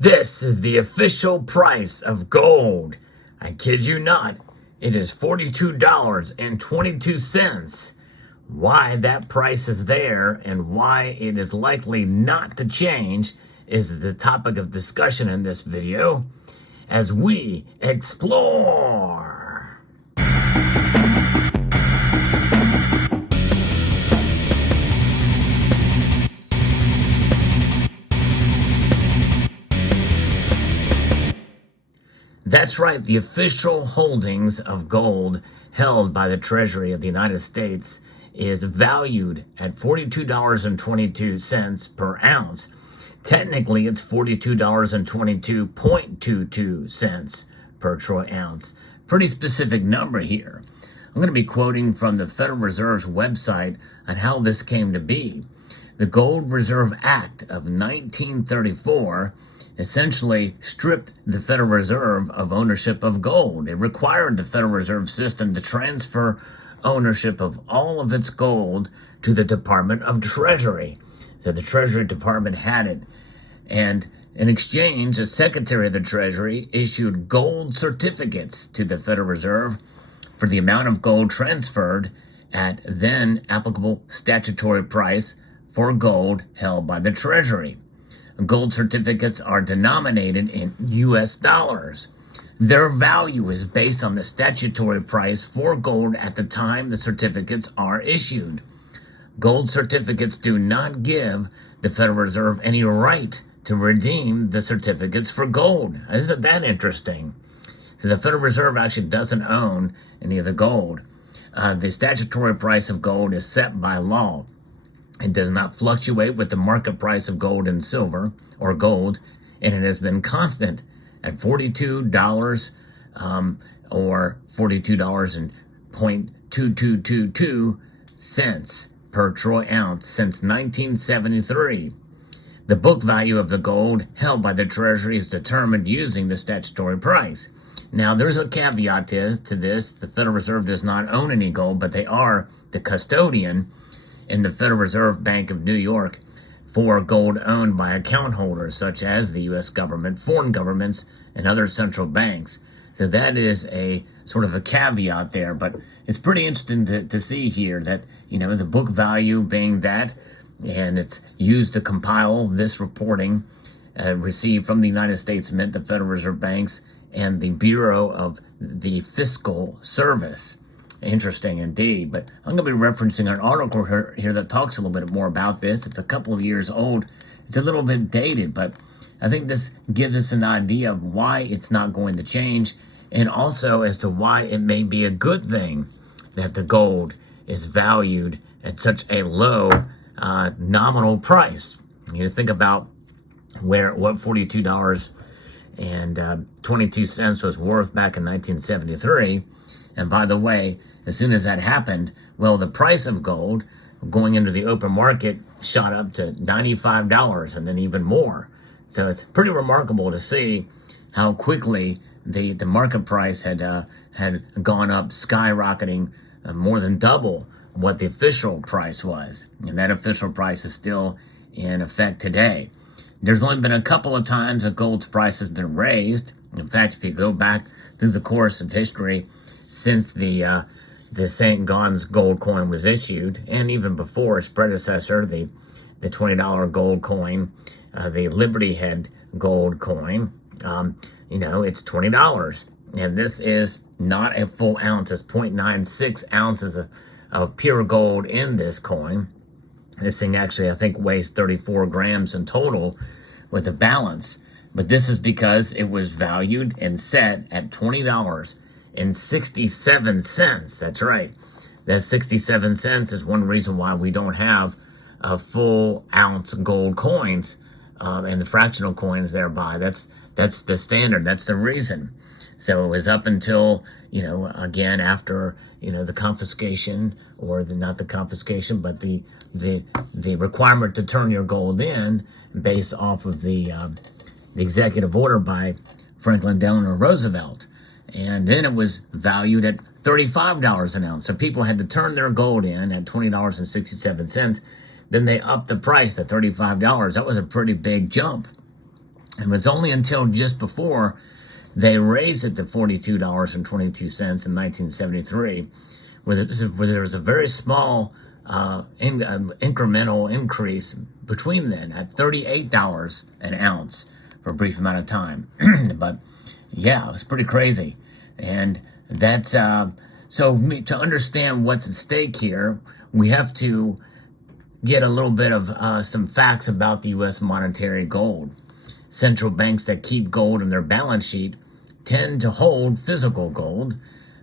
This is the official price of gold. I kid you not, it is $42.22. Why that price is there and why it is likely not to change is the topic of discussion in this video as we explore. That's right, the official holdings of gold held by the Treasury of the United States is valued at $42.22 per ounce. Technically, it's $42.22.22 per troy ounce. Pretty specific number here. I'm going to be quoting from the Federal Reserve's website on how this came to be. The Gold Reserve Act of 1934 essentially stripped the Federal Reserve of ownership of gold. It required the Federal Reserve System to transfer ownership of all of its gold to the Department of Treasury. So the Treasury Department had it. And in exchange, the Secretary of the Treasury issued gold certificates to the Federal Reserve for the amount of gold transferred at then applicable statutory price for gold held by the Treasury. Gold certificates are denominated in U.S. dollars. Their value is based on the statutory price for gold at the time the certificates are issued. Gold certificates do not give the Federal Reserve any right to redeem the certificates for gold. Isn't that interesting? So the Federal Reserve actually doesn't own any of the gold. The statutory price of gold is set by law. It does not fluctuate with the market price of gold and silver or gold, and it has been constant at $42 or $42.2222 per troy ounce since 1973. The book value of the gold held by the Treasury is determined using the statutory price. Now, there's a caveat to this. The Federal Reserve does not own any gold, but they are the custodian in the Federal Reserve Bank of New York for gold owned by account holders such as the U.S. government, foreign governments, and other central banks. So that is a sort of a caveat there, but it's pretty interesting to see here that, the book value being that, and it's used to compile this reporting received from the United States Mint, the Federal Reserve Banks, and the Bureau of the Fiscal Service. Interesting indeed, but I'm going to be referencing an article here that talks a little bit more about this. It's a couple of years old. It's a little bit dated, but I think this gives us an idea of why it's not going to change, and also as to why it may be a good thing that the gold is valued at such a low nominal price. Think about what $42.22 was worth back in 1973. And by the way, as soon as that happened, the price of gold going into the open market shot up to $95 and then even more. So it's pretty remarkable to see how quickly the market price had gone up, skyrocketing more than double what the official price was. And that official price is still in effect today. There's only been a couple of times that gold's price has been raised. In fact, if you go back through the course of history, since the St. Gaudens gold coin was issued, and even before its predecessor, the $20 gold coin, the Liberty Head gold coin, it's $20. And this is not a full ounce. It's 0.96 ounces of pure gold in this coin. This thing actually, I think, weighs 34 grams in total with a balance. But this is because it was valued and set at $20.67. That's right. That 67 cents is one reason why we don't have full ounce gold coins and the fractional coins thereby. That's the standard. That's the reason. So it was up until, again, after, the confiscation or not the confiscation, but the requirement to turn your gold in based off of the executive order by Franklin Delano Roosevelt. And then it was valued at $35 an ounce. So people had to turn their gold in at $20.67. Then they upped the price to $35. That was a pretty big jump. And it's only until just before they raised it to $42.22 in 1973, where there was a very small incremental increase between then at $38 an ounce for a brief amount of time. But yeah, it was pretty crazy. And that's to understand what's at stake here, we have to get a little bit of some facts about the U.S. monetary gold. Central banks that keep gold in their balance sheet tend to hold physical gold,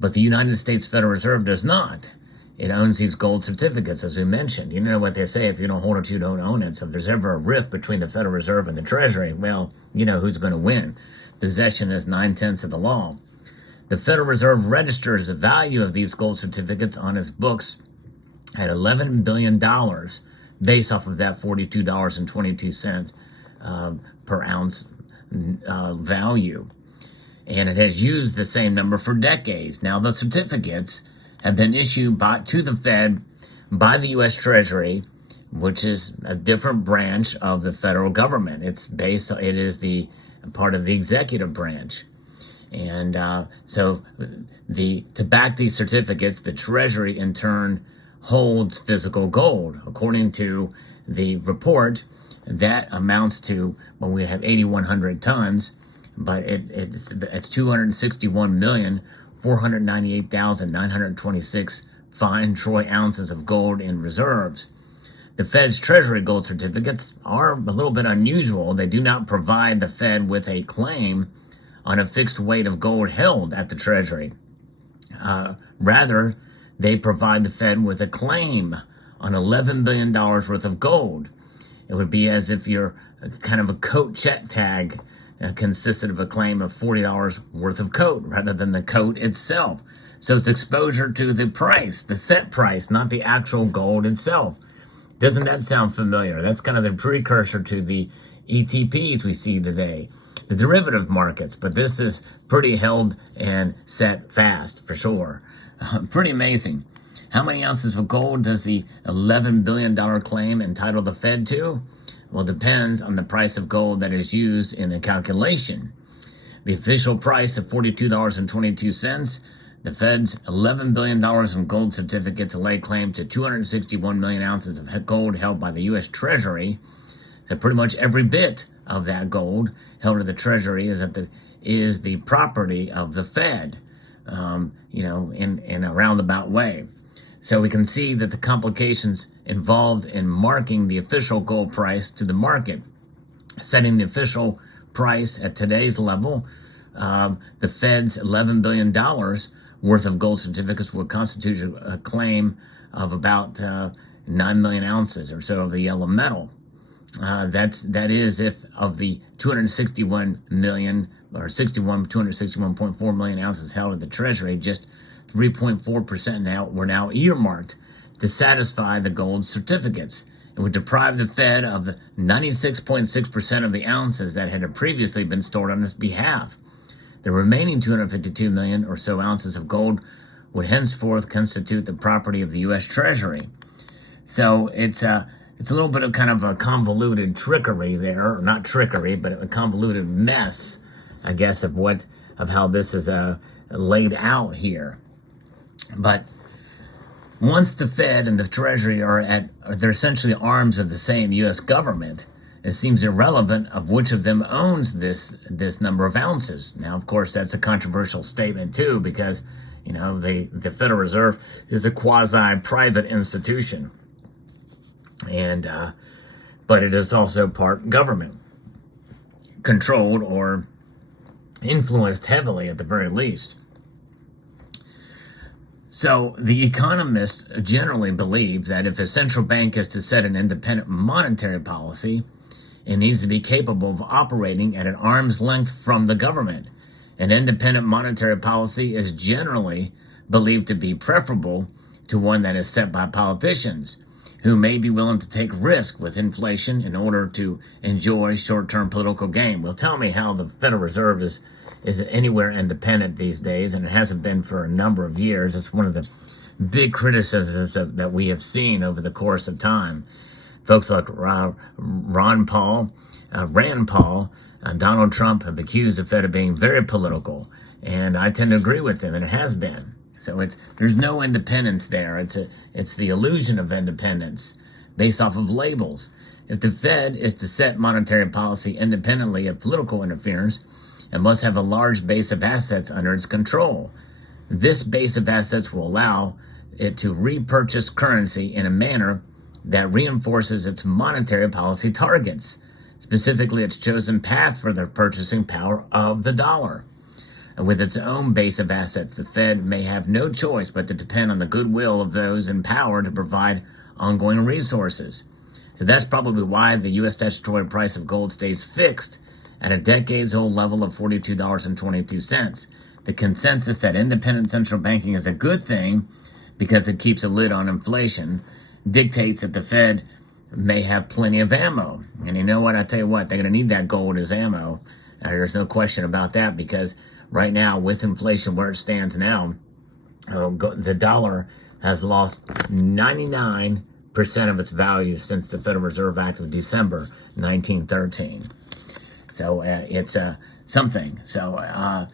but the United States Federal Reserve does not. It owns these gold certificates, as we mentioned. You know what they say, if you don't hold it, you don't own it. So if there's ever a rift between the Federal Reserve and the Treasury, well, you know who's going to win. Possession is 9/10 of the law. The Federal Reserve registers the value of these gold certificates on its books at $11 billion based off of that $42.22 per ounce value. And it has used the same number for decades. Now, the certificates have been issued to the Fed by the U.S. Treasury, which is a different branch of the federal government. It is the part of the executive branch. And to back these certificates, the Treasury in turn holds physical gold. According to the report, that amounts to, well, we have 8,100 tons, but it's 261,498,926 fine troy ounces of gold in reserves. The Fed's Treasury gold certificates are a little bit unusual. They do not provide the Fed with a claim on a fixed weight of gold held at the Treasury. Rather, they provide the Fed with a claim on $11 billion worth of gold. It would be as if your kind of a coat check tag consisted of a claim of $40 worth of coat rather than the coat itself. So it's exposure to the price, the set price, not the actual gold itself. Doesn't that sound familiar? That's kind of the precursor to the ETPs we see today, the derivative markets. But this is pretty held and set fast for sure. Pretty amazing. How many ounces of gold does the $11 billion claim entitle the Fed to? Well, it depends on the price of gold that is used in the calculation. The official price of $42.22, the Fed's $11 billion in gold certificates lay claim to 261 million ounces of gold held by the U.S. Treasury. So pretty much every bit of that gold held at the Treasury is the property of the Fed, in a roundabout way. So we can see that the complications involved in marking the official gold price to the market, setting the official price at today's level, the Fed's $11 billion worth of gold certificates would constitute a claim of about 9 million ounces or so of the yellow metal. That is if of the 261 million or 261.4 million ounces held at the Treasury, just 3.4% were now earmarked to satisfy the gold certificates. It would deprive the Fed of the 96.6% of the ounces that had previously been stored on its behalf. The remaining 252 million or so ounces of gold would henceforth constitute the property of the U.S. Treasury. So it's a little bit of kind of a convoluted trickery there, or not trickery, but a convoluted mess, I guess, of how this is laid out here. But once the Fed and the Treasury they're essentially arms of the same U.S. government, it seems irrelevant of which of them owns this number of ounces. Now, of course, that's a controversial statement too, because the Federal Reserve is a quasi-private institution, but it is also part government controlled or influenced heavily at the very least. So the economists generally believe that if a central bank is to set an independent monetary policy, it needs to be capable of operating at an arm's length from the government. An independent monetary policy is generally believed to be preferable to one that is set by politicians who may be willing to take risk with inflation in order to enjoy short-term political gain. Well, tell me how the Federal Reserve is anywhere independent these days, and it hasn't been for a number of years. It's one of the big criticisms that we have seen over the course of time. Folks like Ron Paul Rand Paul, Donald Trump have accused the Fed of being very political, and I tend to agree with them, and it has been. So there's no independence there. It's the illusion of independence based off of labels. If the Fed is to set monetary policy independently of political interference, it must have a large base of assets under its control. This base of assets will allow it to repurchase currency in a manner that reinforces its monetary policy targets, specifically its chosen path for the purchasing power of the dollar. And with its own base of assets, the Fed may have no choice but to depend on the goodwill of those in power to provide ongoing resources. So that's probably why the U.S. statutory price of gold stays fixed at a decades-old level of $42.22. The consensus that independent central banking is a good thing because it keeps a lid on inflation dictates that the Fed may have plenty of ammo. And you know what? I tell you what, they're going to need that gold as ammo. There's no question about that, because right now, with inflation where it stands now, the dollar has lost 99% of its value since the Federal Reserve Act of December 1913. So it's something. So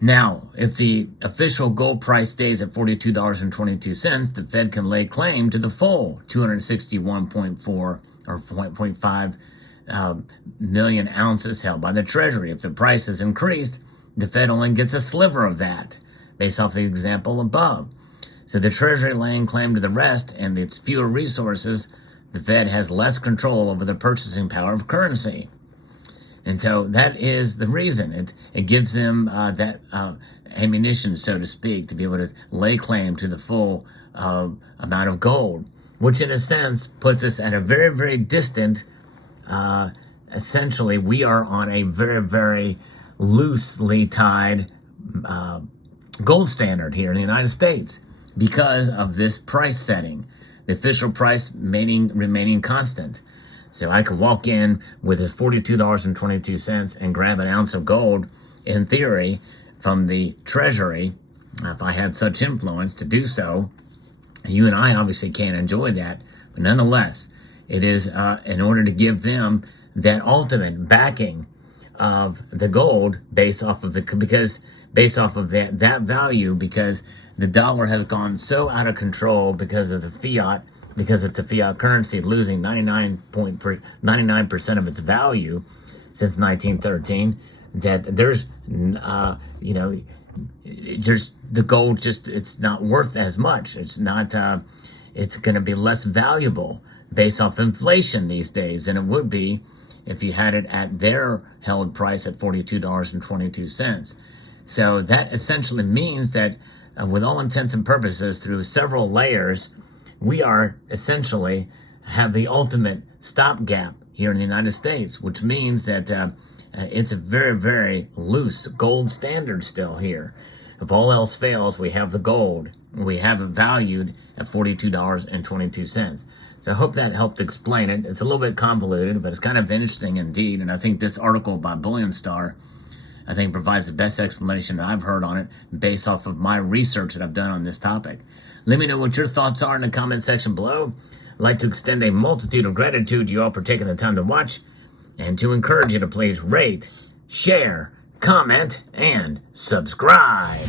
now, if the official gold price stays at $42.22, the Fed can lay claim to the full 261.4 or 0.5 million ounces held by the Treasury. If the price is increased, the Fed only gets a sliver of that, based off the example above. So the Treasury laying claim to the rest, and its fewer resources, the Fed has less control over the purchasing power of currency. And so that is the reason. It gives them that ammunition, so to speak, to be able to lay claim to the full amount of gold, which in a sense puts us at a very, very distant, essentially we are on a very, very loosely tied gold standard here in the United States because of this price setting, the official price remaining constant. So I could walk in with his $42.22 and grab an ounce of gold, in theory, from the Treasury, if I had such influence to do so. You and I obviously can't enjoy that, but nonetheless, it is in order to give them that ultimate backing of the gold based off of that value, because the dollar has gone so out of control because of the fiat. Because it's a fiat currency, losing 99% of its value since 1913, that there's, just the gold it's not worth as much. It's not, it's going to be less valuable based off inflation these days than it would be if you had it at their held price at $42.22. So that essentially means that with all intents and purposes, through several layers, we are essentially have the ultimate stopgap here in the United States, which means that it's a very, very loose gold standard still here. If all else fails, we have the gold. We have it valued at $42.22. So I hope that helped explain it. It's a little bit convoluted, but it's kind of interesting indeed. And I think this article by Bullion Star, I think, provides the best explanation that I've heard on it based off of my research that I've done on this topic. Let me know what your thoughts are in the comment section below. I'd like to extend a multitude of gratitude to you all for taking the time to watch, and to encourage you to please rate, share, comment, and subscribe.